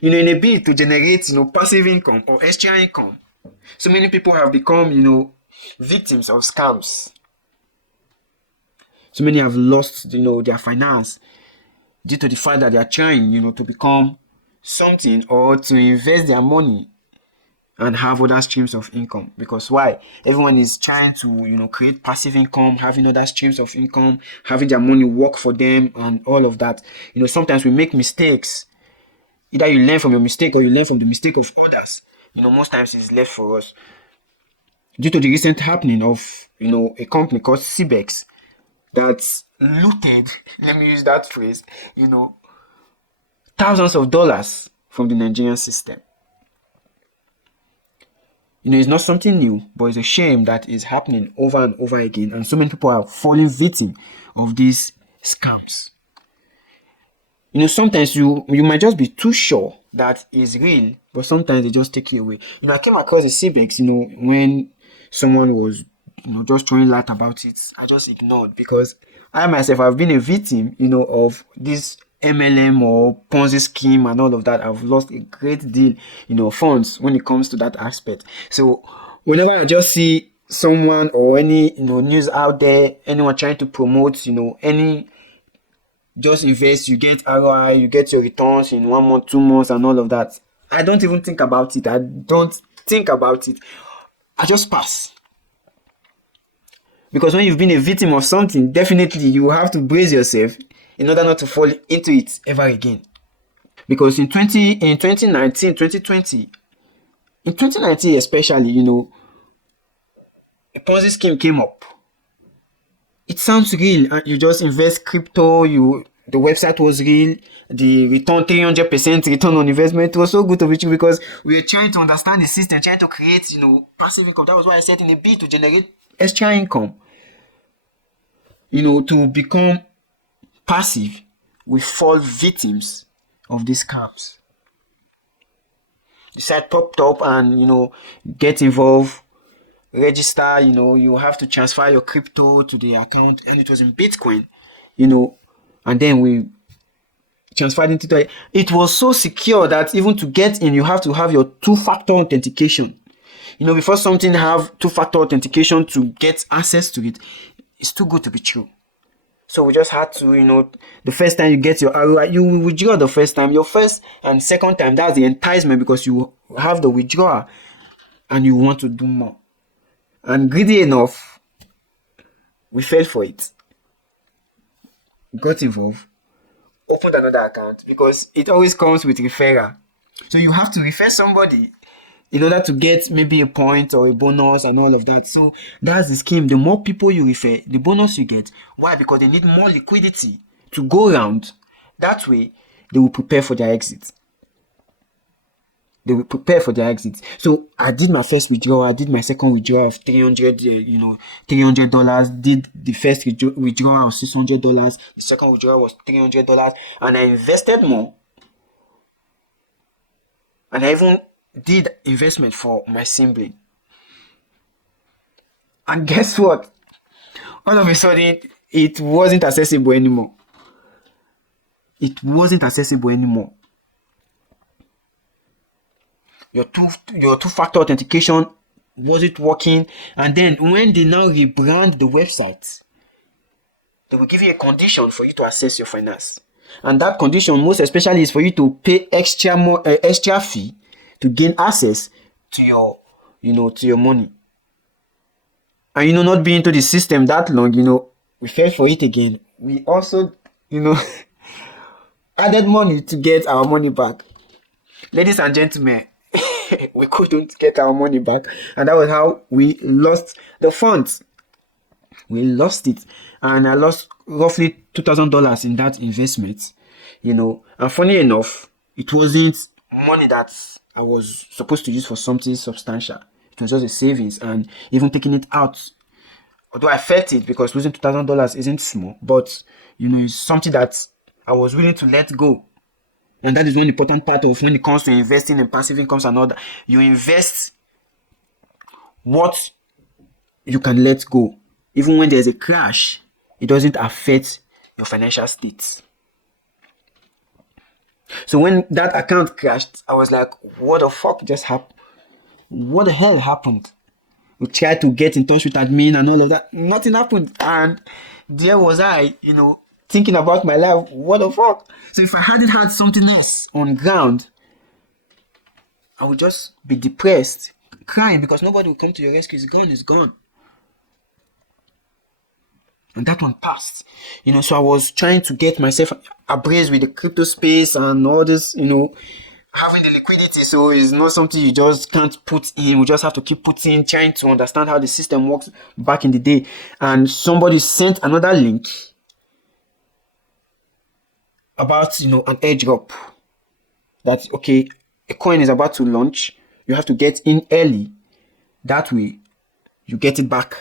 In a bid to generate, passive income or extra income, so many people have become, victims of scams. So many have lost, their finance due to the fact that they are trying, to become something or to invest their money and have other streams of income. Because why? Everyone is trying to, create passive income, having other streams of income, having their money work for them and all of that. Sometimes we make mistakes. Either you learn from your mistake or you learn from the mistake of others. Most times it's left for us. Due to the recent happening of, a company called CBEX that looted, let me use that phrase, thousands of dollars from the Nigerian system. It's not something new, but it's a shame that is happening over and over again, and so many people are falling victim of these scams. Sometimes you might just be too sure that is real, but sometimes they just take it away. I came across the CBEX, when someone was, just throwing light about it. I just ignored because I myself have been a victim, of this MLM or Ponzi scheme and all of that. I've lost a great deal, of funds when it comes to that aspect. So whenever I just see someone or any, news out there, anyone trying to promote, any just invest, you get ROI, you get your returns in 1 month, 2 months, and all of that. I don't even think about it. I don't think about it. I just pass. Because when you've been a victim of something, definitely you have to brace yourself in order not to fall into it ever again. Because in 2019, 2020, in 2019 especially, a Ponzi scheme came up. It sounds real, and you just invest crypto, the website was real, the return 300% return on investment. It was so good to be true because we were trying to understand the system, trying to create, passive income. That was why I said in a bid to generate extra income. To become passive, we fall victims of these scams. The site popped up and, get involved, register, you have to transfer your crypto to the account, and it was in Bitcoin, and then we transferred into the, it was so secure that even to get in, you have to have your two-factor authentication. Before something have two-factor authentication to get access to it, it's too good to be true. So we just had to, the first time you get your ROI, you will withdraw the first time. Your first and second time, that's the enticement because you have the withdrawal and you want to do more. And greedy enough, we fell for it. Got involved, opened another account because it always comes with referral. So you have to refer somebody in order to get maybe a point or a bonus and all of that. So that's the scheme. The more people you refer, the bonus you get. Why? Because they need more liquidity to go around. That way, they will prepare for their exit. So I did my first withdrawal. I did my second withdrawal of $300. Did the first withdrawal of $600. The second withdrawal was $300, and I invested more. And I even did investment for my sibling. And guess what? All of a sudden, it wasn't accessible anymore. Your two-factor authentication wasn't working. And then when they now rebrand the website, they will give you a condition for you to access your finance. And that condition, most especially, is for you to pay extra fee to gain access to your, to your money. And not being into the system that long, we fell for it again. We also, added money to get our money back. Ladies and gentlemen, we couldn't get our money back, and that was how we lost the funds. We lost it, and I lost roughly $2,000 in that investment. And funny enough, it wasn't money that I was supposed to use for something substantial. It was just a savings, and even taking it out, although I felt it because losing $2,000 isn't small, but it's something that I was willing to let go. And that is one important part of when it comes to investing in passive incomes and all that. You invest what you can let go. Even when there's a crash, it doesn't affect your financial state. So when that account crashed, I was like, what the fuck just happened? What the hell happened? We tried to get in touch with admin and all of that. Nothing happened. And there was I, thinking about my life. What the fuck? So if I hadn't had something else on ground, I would just be depressed, crying because nobody will come to your rescue. It's gone, it's gone. And that one passed. So I was trying to get myself abreast with the crypto space and all this, having the liquidity. So it's not something you just can't put in. We just have to keep putting, trying to understand how the system works back in the day. And somebody sent another link about, an airdrop. That, okay, a coin is about to launch. You have to get in early. That way, you get it back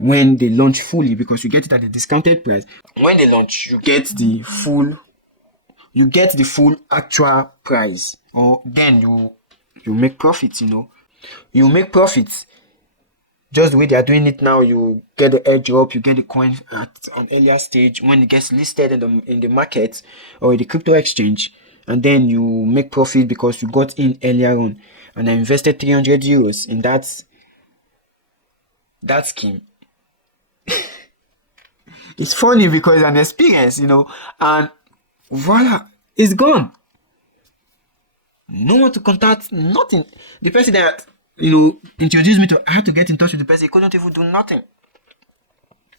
when they launch fully, because you get it at a discounted price. When they launch, you get the full actual price, or then you make profits. You make profits just the way they are doing it now. You get the airdrop, you get the coin at an earlier stage when it gets listed in the market or in the crypto exchange, and then you make profit because you got in earlier on. And I invested 300 euros in that scheme. It's funny because it's an experience, and voila, it's gone. No one to contact, nothing. The person that, introduced me to, I had to get in touch with the person. He couldn't even do nothing.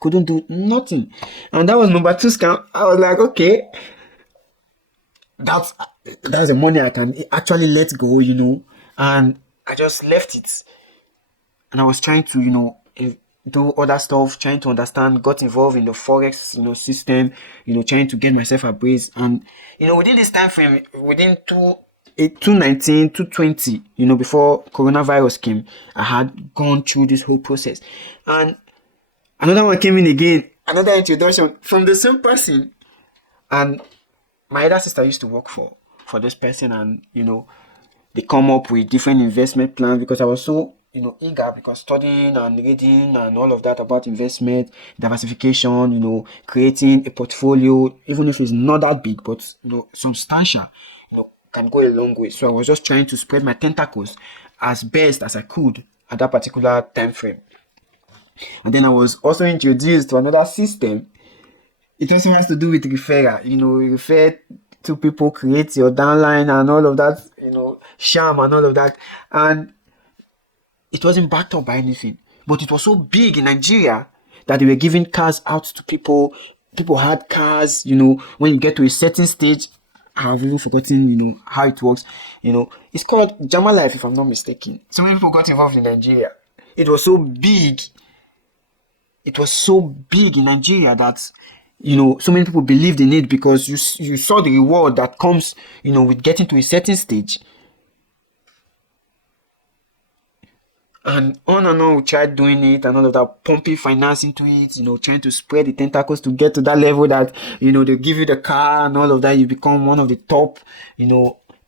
Couldn't do nothing. And that was number 2 scam. I was like, okay, that's the money I can actually let go, and I just left it. And I was trying to, do other stuff, trying to understand, got involved in the forex, system, trying to get myself abreast. And, within this time frame, within 2019, 2020, before coronavirus came, I had gone through this whole process. And another one came in again, another introduction from the same person. And my other sister used to work for this person, and, they come up with different investment plans because I was so eager, because studying and reading and all of that about investment, diversification, creating a portfolio, even if it's not that big, but substantial, can go a long way. So I was just trying to spread my tentacles as best as I could at that particular time frame. And then I was also introduced to another system. It also has to do with referral. You refer to people, create your downline and all of that, sham and all of that. And it wasn't backed up by anything, but it was so big in Nigeria that they were giving cars out to people. People had cars, when you get to a certain stage. I've even forgotten, how it works. It's called Jama Life, if I'm not mistaken. So many people got involved in Nigeria. It was so big. It was so big in Nigeria that, so many people believed in it because you saw the reward that comes, with getting to a certain stage. And on we tried doing it and all of that, pumping finance into it, trying to spread the tentacles to get to that level that, they give you the car and all of that. You become one of the top,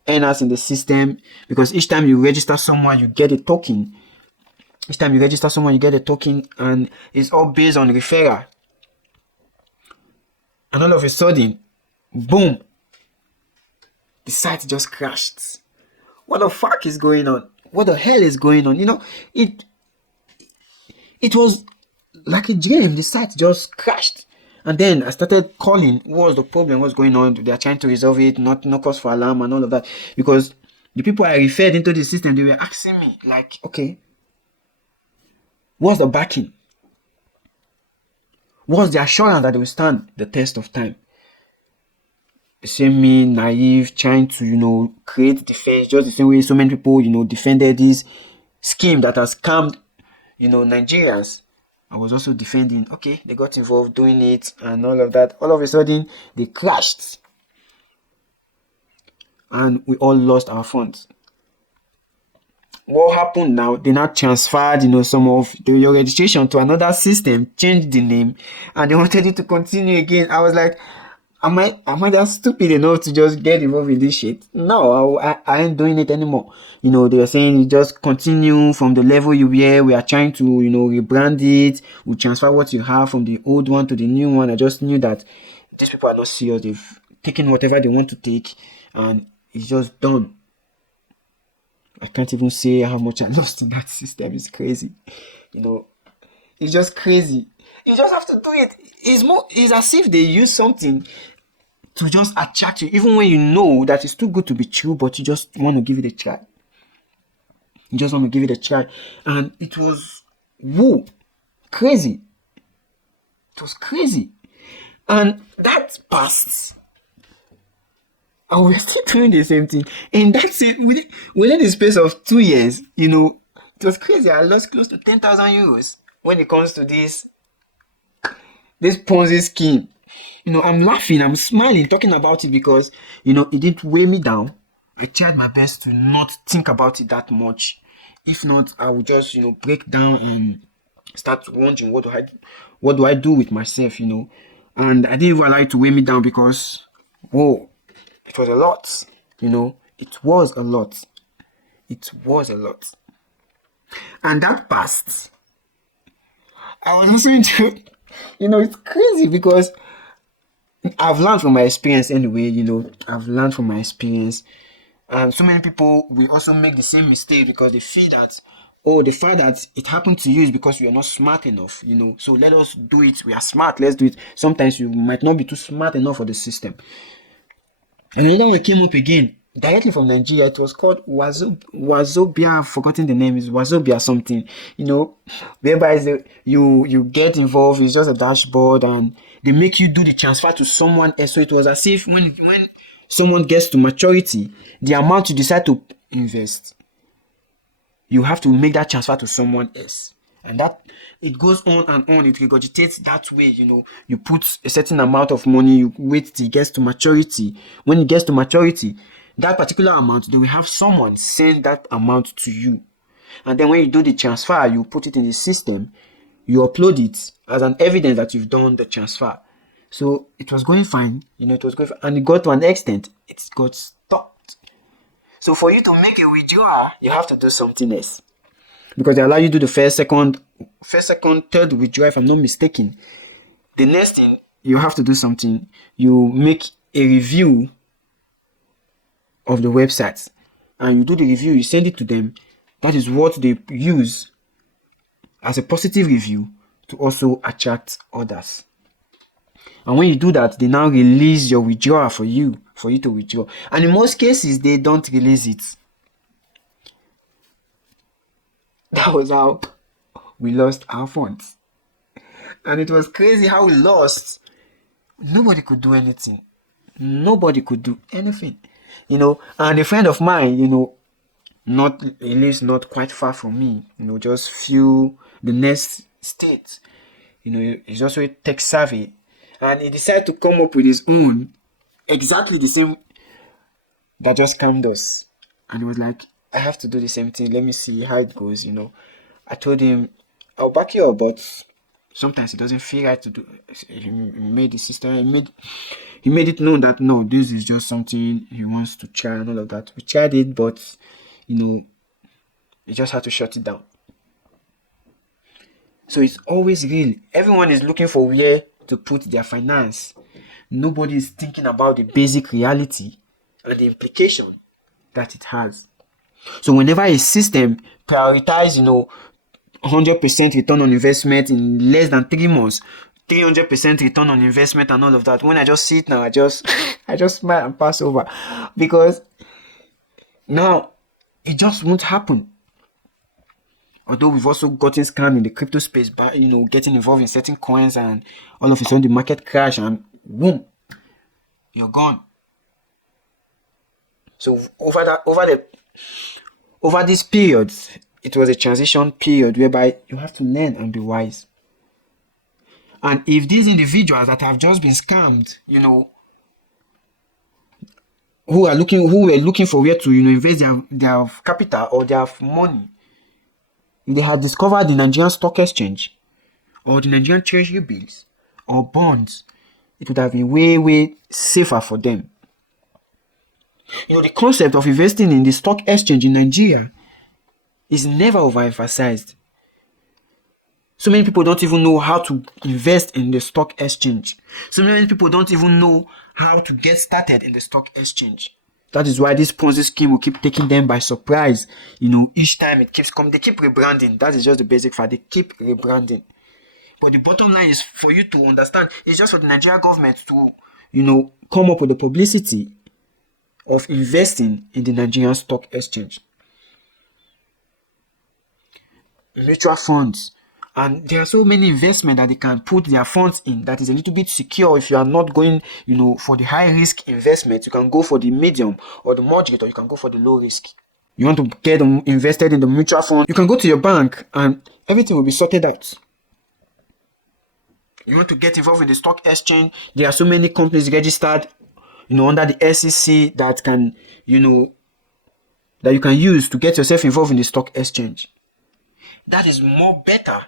earners in the system, because each time you register someone, you get a token. And it's all based on referral. And all of a sudden, boom, the site just crashed. What the fuck is going on? What the hell is going on? It was like a dream. The site just crashed. And then I started calling. What was the problem? What's going on? They are trying to resolve it, not no cause for alarm and all of that. Because the people I referred into the system, they were asking me, like, okay, what's the backing? What's the assurance that they will stand the test of time? Same me, naive, trying to, create defense, just the same way so many people, defended this scheme that has scammed, Nigerians. I was also defending, okay, they got involved doing it and all of that. All of a sudden, they crashed. And we all lost our funds. What happened now? They now transferred, some of your registration to another system, changed the name, and they wanted it to continue again. I was like, Am I that stupid enough to just get involved in this shit? No, I ain't doing it anymore. They were saying you just continue from the level you were. We are trying to, rebrand it. We transfer what you have from the old one to the new one. I just knew that these people are not serious. They've taken whatever they want to take, and it's just done. I can't even say how much I lost in that system. It's crazy. It's just crazy. You just have to do it. It's as if they use something to just attract you, even when you know that it's too good to be true, but you just want to give it a try. You just want to give it a try. And it was crazy. It was crazy. And that passed. And we're still doing the same thing. And that's it. Within the space of 2 years, it was crazy. I lost close to 10,000 euros when it comes to this Ponzi scheme. I'm laughing, I'm smiling, talking about it because, it didn't weigh me down. I tried my best to not think about it that much. If not, I would just, break down and start wondering what do I do with myself, And I didn't even allow it to weigh me down because, it was a lot, It was a lot. It was a lot. And that passed. I was also into, it's crazy because I've learned from my experience anyway, I've learned from my experience. And so many people will also make the same mistake because they feel that, the fact that it happened to you is because you are not smart enough, So let us do it. We are smart. Let's do it. Sometimes you might not be too smart enough for the system. And another one came up again, directly from Nigeria. It was called Wazobia. I've forgotten the name. It's Wazobia something, whereby you get involved. It's just a dashboard and they make you do the transfer to someone else. So it was as if when someone gets to maturity, the amount you decide to invest, you have to make that transfer to someone else. And that it goes on and on. It regurgitates that way, You put a certain amount of money, you wait till it gets to maturity. When it gets to maturity, that particular amount, they will have someone send that amount to you. And then when you do the transfer, you put it in the system, you upload it as an evidence that you've done the transfer. So it was going fine, it was going fine. And it got to an extent, it got stopped. So for you to make a withdrawal, you have to do something else. Because they allow you to do the first, second, third withdrawal, if I'm not mistaken. The next thing, you have to do something. You make a review of the website. And you do the review, you send it to them. That is what they use as a positive review to also attract others. And when you do that, they now release your withdrawal for you to withdraw. And in most cases, they don't release it. That was how we lost our funds. And it was crazy how we lost. Nobody could do anything. Nobody could do anything. And a friend of mine, he lives not quite far from me, just few the next state. He's also tech savvy. And he decided to come up with his own, exactly the same that just scammed us. And he was like, I have to do the same thing. Let me see how it goes, I told him, I'll back you up, but sometimes it doesn't feel right to do. He made the system, he made it known that, no, this is just something he wants to try and all of that. We tried it, but, he just had to shut it down. So it's always real. Everyone is looking for where to put their finance. Nobody is thinking about the basic reality and the implication that it has. So whenever a system prioritizes, 100% return on investment in less than 3 months, 300% return on investment and all of that, when I just see it now, I just smile and pass over, because now it just won't happen. Although we've also gotten scammed in the crypto space, but getting involved in certain coins, and all of a sudden the market crash and boom, you're gone. So over these periods, it was a transition period whereby you have to learn and be wise. And if these individuals that have just been scammed, who were looking for where to invest their capital or their money, if they had discovered the Nigerian Stock Exchange or the Nigerian Treasury bills or bonds, it would have been way, way safer for them. The concept of investing in the stock exchange in Nigeria is never overemphasized. So many people don't even know how to invest in the stock exchange. So many people don't even know how to get started in the stock exchange. That is why this Ponzi scheme will keep taking them by surprise. Each time it keeps coming, they keep rebranding. That is just the basic fact. They keep rebranding. But the bottom line is for you to understand, it's just for the Nigerian government to, come up with the publicity of investing in the Nigerian stock exchange. Mutual funds. And there are so many investments that they can put their funds in that is a little bit secure. If you are not going, for the high risk investment, you can go for the medium or the moderate, or you can go for the low risk. You want to get invested in the mutual fund, you can go to your bank and everything will be sorted out. You want to get involved in the stock exchange, there are so many companies registered, under the SEC that can, that you can use to get yourself involved in the stock exchange. That is more better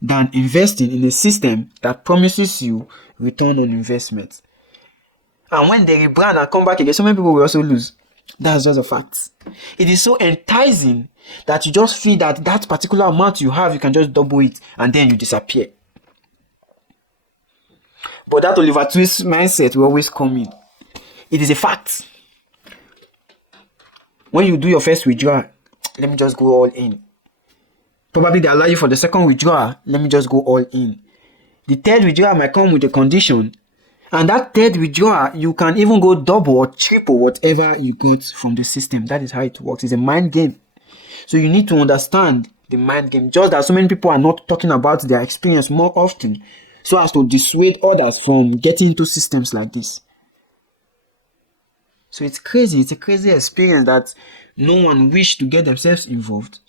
than investing in a system that promises you return on investment. And when they rebrand and come back again, so many people will also lose. That's just a fact. It is so enticing that you just feel that particular amount you have, you can just double it and then you disappear. But that Oliver Twist mindset will always come in. It is a fact. When you do your first withdrawal, let me just go all in. Probably they allow you for the second withdrawal, let me just go all in. The third withdrawal might come with a condition. And that third withdrawal, you can even go double or triple whatever you got from the system. That is how it works. It's a mind game. So you need to understand the mind game. Just that so many people are not talking about their experience more often, so as to dissuade others from getting into systems like this. So it's crazy. It's a crazy experience that no one wishes to get themselves involved.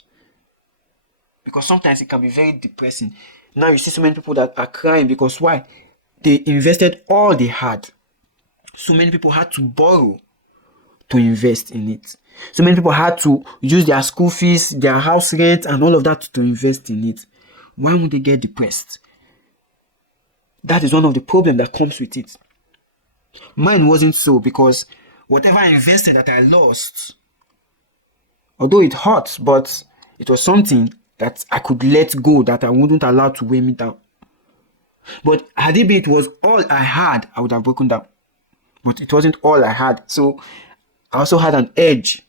Because sometimes it can be very depressing. Now you see so many people that are crying because why? They invested all they had. So many people had to borrow to invest in it. So many people had to use their school fees, their house rent, and all of that to invest in it. Why would they get depressed? That is one of the problems that comes with it. Mine wasn't so, because whatever I invested that I lost, although it hurt, but it was something that I could let go, that I wouldn't allow to weigh me down. But had it been it was all I had, I would have broken down. But it wasn't all I had. So I also had an edge.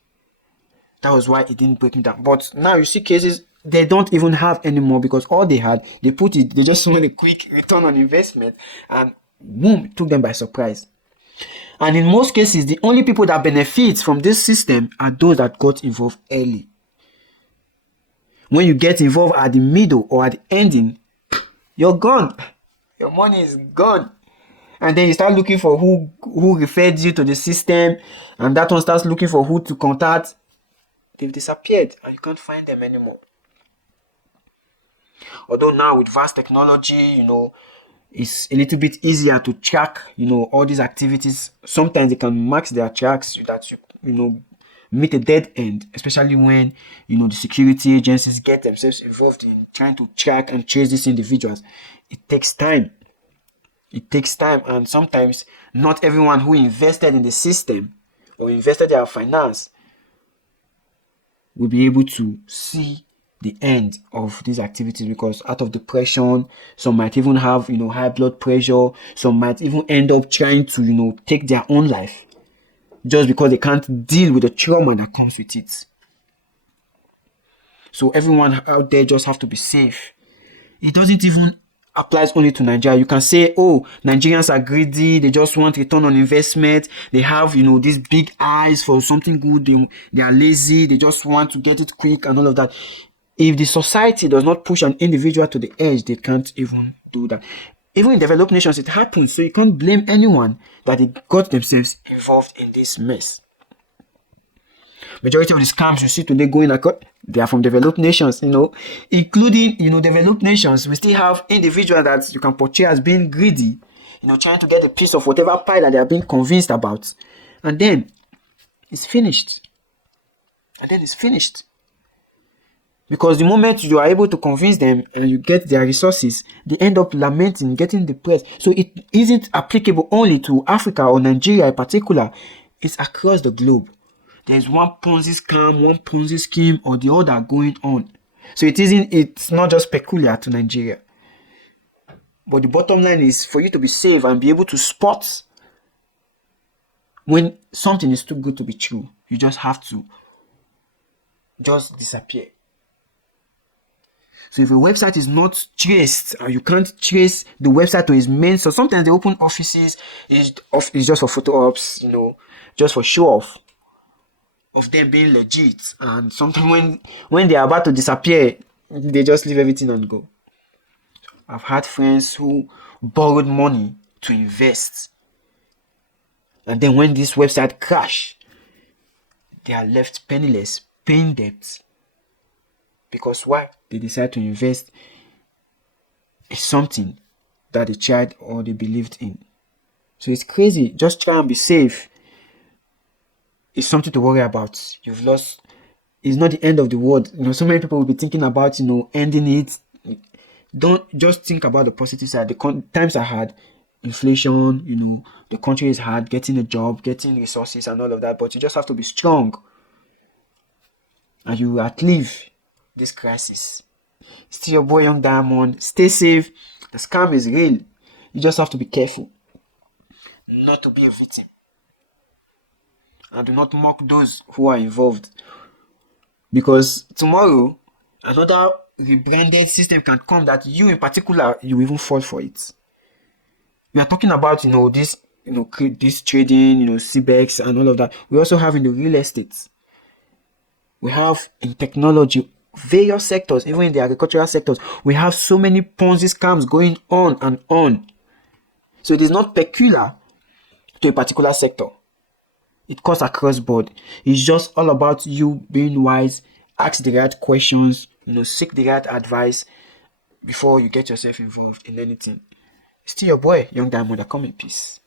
That was why it didn't break me down. But now you see cases, they don't even have anymore, because all they had, they just want a quick return on investment, and boom, it took them by surprise. And in most cases, the only people that benefit from this system are those that got involved early. When you get involved at the middle or at the ending, you're gone. Your money is gone. And then you start looking for who referred you to the system, and that one starts looking for who to contact. They've disappeared and you can't find them anymore. Although now with vast technology, it's a little bit easier to track, all these activities. Sometimes they can max their tracks so that you meet a dead end, especially when, the security agencies get themselves involved in trying to track and chase these individuals. It takes time. And sometimes not everyone who invested in the system or invested their finance will be able to see the end of these activities, because out of depression, some might even have, high blood pressure. Some might even end up trying to, take their own life, just because they can't deal with the trauma that comes with it. So everyone out there just have to be safe. It doesn't even applies only to Nigeria. You can say, oh, Nigerians are greedy, they just want return on investment, they have, these big eyes for something good, they are lazy, they just want to get it quick and all of that. If the society does not push an individual to the edge, they can't even do that. Even in developed nations, it happens, so you can't blame anyone that they got themselves involved in this mess. Majority of the scams you see today going across, they are from developed nations, including, developed nations. We still have individuals that you can portray as being greedy, trying to get a piece of whatever pie that they are being convinced about. And then it's finished. Because the moment you are able to convince them and you get their resources, they end up lamenting, getting depressed. So it isn't applicable only to Africa or Nigeria in particular. It's across the globe. There's one Ponzi scam, one Ponzi scheme or the other going on. So it's not just peculiar to Nigeria. But the bottom line is for you to be safe and be able to spot When something is too good to be true, you just have to just disappear. So if a website is not traced and you can't trace the website to its main source, sometimes they open offices is just for photo ops, just for show off of them being legit. And sometimes when they are about to disappear, they just leave everything and go. I've had friends who borrowed money to invest, and then when this website crash, they are left penniless, paying debts. Because why? They decide to invest in something that they tried or they believed in. So it's crazy. Just try and be safe. It's something to worry about. You've lost. It's not the end of the world. So many people will be thinking about, ending it. Don't just think about the positive side. The times are hard. Inflation, the country is hard. Getting a job, getting resources and all of that. But you just have to be strong. And you will outlive this crisis. Still your boy Young Diamond. Stay safe. The scam is real. You just have to be careful not to be a victim, and do not mock those who are involved, because tomorrow another rebranded system can come that you in particular, you even fall for it. We are talking about this this trading, CBEX and all of that. We also have in the real estate, we have in technology, various sectors, even in the agricultural sectors. We have so many Ponzi scams going on and on. So it is not peculiar to a particular sector. It cuts across board. It's just all about you being wise, ask the right questions, seek the right advice before you get yourself involved in anything. Still your boy, Young Diamond. Come in peace.